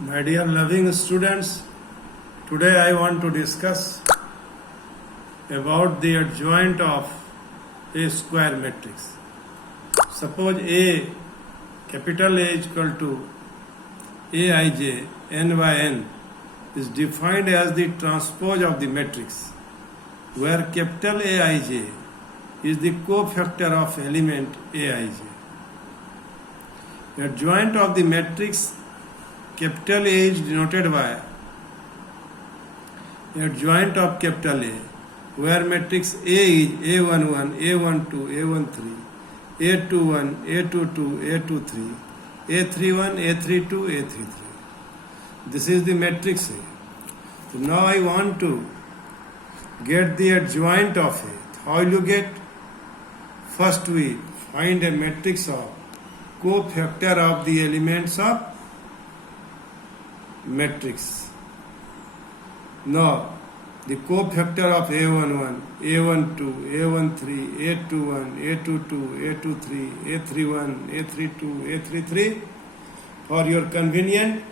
My dear loving students, today I want to discuss about the adjoint of a square matrix. Suppose A, capital A is equal to Aij n by n is defined as the transpose of the matrix, where capital Aij is the cofactor of element Aij. The adjoint of the matrix capital A is denoted by adjoint of capital A, where matrix A is A11, A12, A13, A21, A22, A23, A31, A32, A33. This is the matrix A. So now I want to get the adjoint of A. How will you get? First we find a matrix of cofactor of the elements of matrix. Now, the cofactor of A11, A12, A13, A21, A22, A23, A31, A32, A33. For your convenience,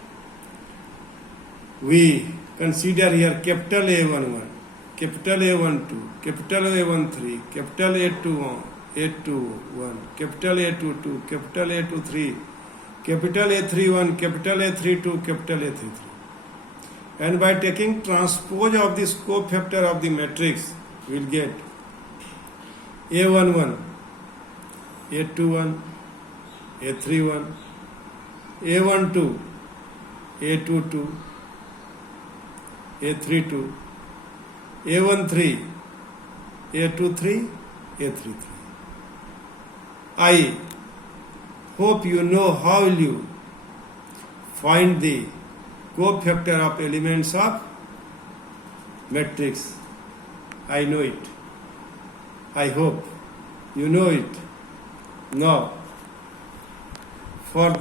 we consider here capital A11, capital A12, capital A13, capital A21, A21, capital A22, capital A23, capital A31, capital A32, capital A33. And by taking transpose of this cofactor of the matrix, we will get A11, A21, A31, A12, A22, A32, A13, A23, A33. I hope you know how will you find the cofactor of elements of matrix. I know it. I hope you know it. Now, for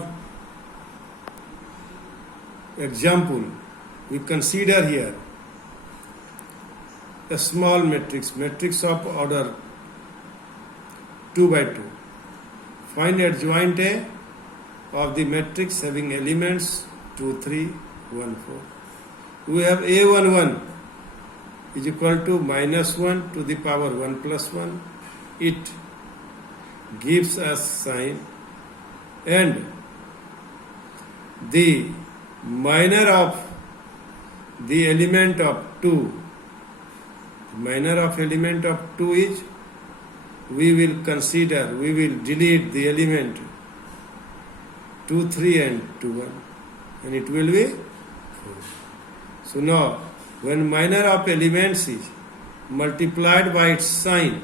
example, we consider here a small matrix, matrix of order 2 by 2. Find adjoint A of the matrix having elements 2, 3, 1, 4. We have A11 is equal to minus 1 to the power 1 plus 1. It gives us sign, and the minor of the element of 2, minor of element of 2 is, we will delete the element 2, 3 and 2, 1, and it will be 4. So now, when minor of elements is multiplied by its sign,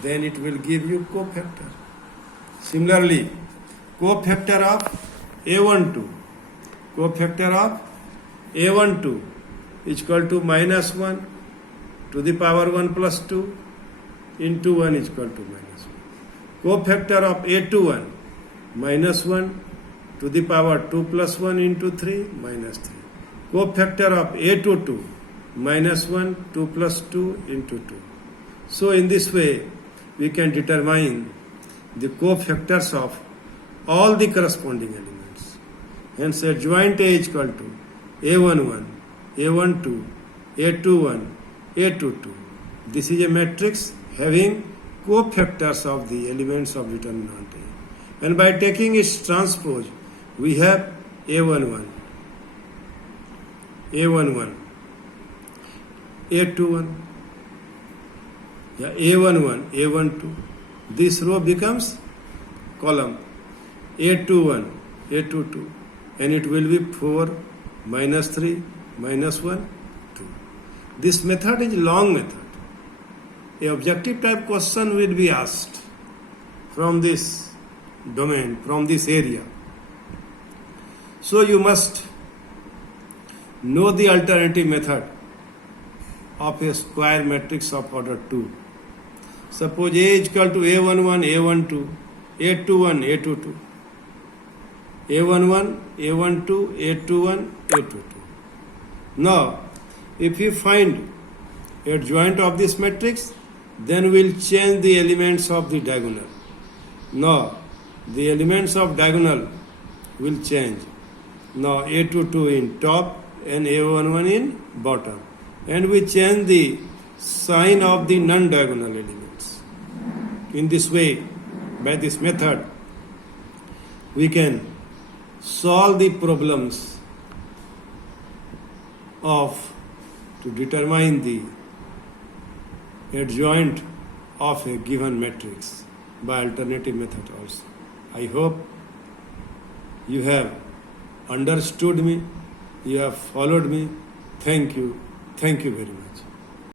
then it will give you cofactor. Similarly, cofactor of A12, cofactor of A12 is equal to minus 1 to the power 1 plus 2 into 1 is equal to minus 1. Cofactor of A21, minus 1 to the power 2 plus 1 into 3, minus 3. Cofactor of A22, minus 1, 2 plus 2 into 2. So in this way, we can determine the cofactors of all the corresponding elements. Hence, adjoint A is equal to A11, A12, A21, A22. This is a matrix having cofactors of the elements of determinant A. And by taking its transpose, we have A11, A11, A21, A11, A12. This row becomes column A21, A22, and it will be 4, minus 3, minus 1, 2. This method is long method. A objective type question will be asked from this domain, from this area. So you must know the alternative method of a square matrix of order 2. Suppose A is equal to A11, A12, A21, A22, A11, A12, A21, A22. Now, if you find adjoint of this matrix, then we'll change the elements of the diagonal. Now, the elements of diagonal will change. Now A22 in top and A11 in bottom. And we change the sign of the non-diagonal elements. In this way, by this method, we can solve the problems to determine the adjoint of a given matrix by alternative method also. I hope you have understood me, you have followed me. Thank you very much.